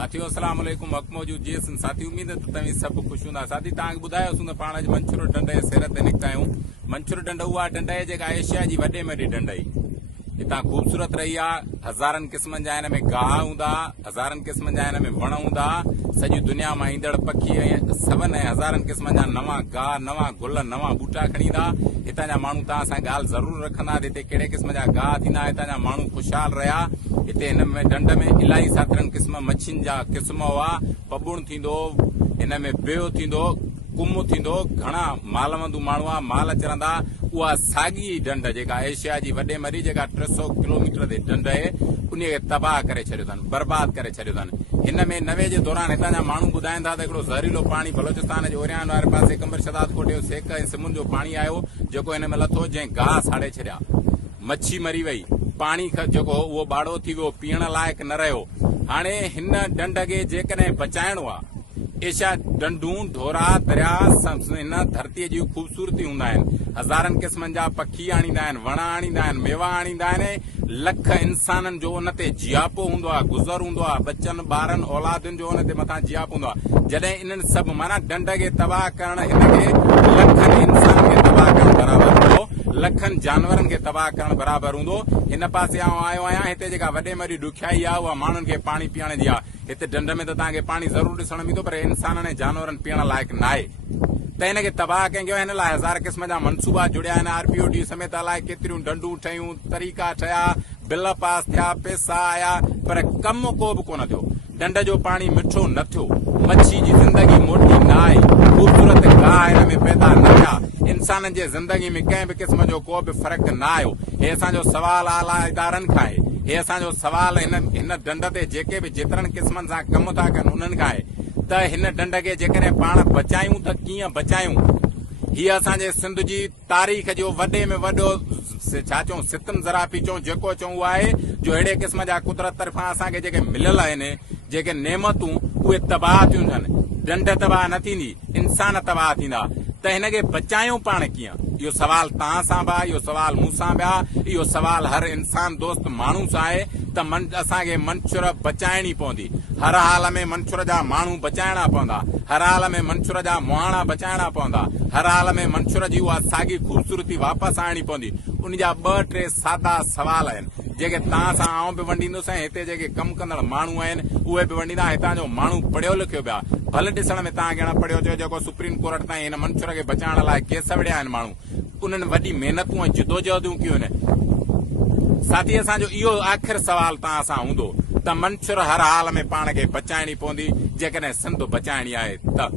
साथियों अस्सलाम वालेकुम। हक़ मौजूद जी साथी उम्मीद है तव्हीं सब खुश हूंदा। साथी तव्हांखे ॿुधायोसीं त पाण अॼु मंछूर ढंढ जे सैर ते निकिता आहियूं। मंछूर ढंढ उहा ढंढ आहे जेका एशिया जी वॾे में वॾी ढंढ आई। हितां ख़ूबसूरत रही आहे। हज़ारनि क़िस्मनि जा हिन में गाह हूंदा, हज़ारनि क़िस्मनि जा हिन में वण हूंदा। सॼी दुनिया मां ईंदड़ पखी ऐं सभनि ऐं हज़ारनि क़िस्मनि जा नवां गाह, नवां गुल, नवां बूटा खणी ईंदा। हितां जा माण्हू तव्हां सां ॻाल्हि ज़रूरु रखंदा त हिते कहिड़े क़िस्म जा गाह थींदा। हितां जा माण्हू ख़ुशहाल रहिया। हिते हिन में ढंढ में इलाही सातरनि क़िस्म मच्छियुनि जा क़िस्म हुआ। पबुण थींदो, हिन में बियो थींदो, कुम थींदो। घणा मालवंदू माण्हू आहे, माल चरंदा। उहा साॻी ढंढ जेका एशिया जी वॾे में वॾी जेका 300 किलोमीटर ते ढंढ आहे, उन खे तबाह करे छॾियो अथनि, बर्बाद करे छॾियो अथनि। हिन में 90 जे दौरान हितां जा माण्हू ॿुधाइनि था त हिकिड़ो ज़हरीलो पाणी बलोचिस्तान जे ओरियान वारे पासे कंबर शदाद कोटे जो सेक ऐं सिमुन जो पाणी आयो, जेको हिन में लथो, जंहिं गाह साड़े छॾिया। मच्छी मरी वई, पाणी जेको हो उहो ॿाड़ो थी वियो, पीअण लाइक़ु न रहियो। हाणे हिन ढंढ खे जेकॾहिं बचाइणो आहे, एशिया ढंढूं, ढोरा, दरिया हिन धरतीअ जी ख़ूबसूरती हूंदा आहिनि। हज़ारनि क़िस्मनि जा पखी आणींदा आहिनि, वण आणींदा आहिनि, मेवा आणींदा आहिनि। लख इंसाननि जो उन ते जियापो हूंदो आहे, गुज़र हूंदो आहे। बचनि, ॿारनि, औलादुनि जो उन ते मथां जियापो हूंदो आहे। जॾहिं इन्हनि सभु माना ढंढ खे तबाह करणु, हिन खे लखनि इंसाननि खे तबाह करणु बराबरि हूंदो, लखनि जानवरनि खे तबाह करणु बराबरि हूंदो। हिन पासे आउं आयो आहियां। हिते जेका वॾे में वॾी ॾुखियाई आहे उहा माण्हुनि खे पाणी पीअण जी आहे। हिते ढंढ में त तव्हांखे पाणी ज़रूरु ॾिसण में ईंदो, पर इंसाननि ऐं जानवरनि पीअण लाइक़ु न आहे। त हिन खे तबाह कयूं। हिन लाइ हज़ार क़िस्म जा मनसूबा जुड़िया आहिनि। RPOD समेत अलाए केतिरियूं ढंढूं ठहियूं, तरीक़ा ठहिया, बिल पास थिया, पैसा आया, पर कमु को बि कोन थियो। ढंढ जो पाणी मिठो न थियो, मच्छी जी ज़िंदगी मोटी न आई, ख़ूबसूरत गाह हिन में पैदा न थिया, इंसाननि जे ज़िंदगी में कंहिं बि क़िस्म जो को बि फ़र्क़ु न आयो। हे असांजो सवाल आला इदारनि खां आहे। हे असांजो सवाल हिन ढंढ ते जेके बि जेतिरनि क़िस्मनि सां कमु था कनि उन्हनि खां आहे त हिन ढंढ खे जेकॾहिं पाण बचायूं त कीअं बचायूं। हीअ असांजे सिंध जी तारीख़ जो वॾे में वॾो छा चऊं, सितम ज़राफ़ी चऊं, जेको चऊं उहा आहे जो अहिड़े क़िस्म जा कुदरत तरफ़ां असांखे जेके मिलियल आहिनि, जेके नेमतूं, उहे तबाह थियूं थियनि। ढंढ तबाह न थींदी, इंसान तबाह थींदा। त हिन खे बचायूं पाण कीअं? इहो सवाल तव्हां सां बि आहे, इहो सवाल मूं सां बि आहे, इहो सवाल हर इंसान दोस्त माण्हू सां आहे त असांखे मंछूर बचाइणी पवंदी। हर हाल में मंछूर जा माण्हू बचाइणा पवंदा, हर हाल में मंछूर जा मुहाणा बचाइणा पवंदा, हर हाल में मंछूर जी उहा साॻी ख़ूबसूरती वापसि आणणी पवंदी। उन जा 2-3 सादा सवाल आहिनि जेके तव्हां सां आउं बि वंडींदुसि ऐं हिते जेके कमु कंदड़ माण्हू आहिनि उहे बि वंडींदा। हितां जो माण्हू पढ़ियो लिखियो पिया, भले ॾिसण में तव्हांखे न पढ़ियो चयो, जेको सुप्रीम कोर्ट ताईं हिन मंछूर खे बचाइण लाइ केस विड़िया आहिनि माण्हू, उन्हनि वॾी महिनतूं ऐं जिदोजहदूं कयूं आहिनि। साथी, असांजो इहो आख़िर सवाल तव्हां सां हूंदो त मंछूर हर हाल में पाण खे बचाइणी पवंदी जेकॾहिं सिंध बचाइणी आहे त।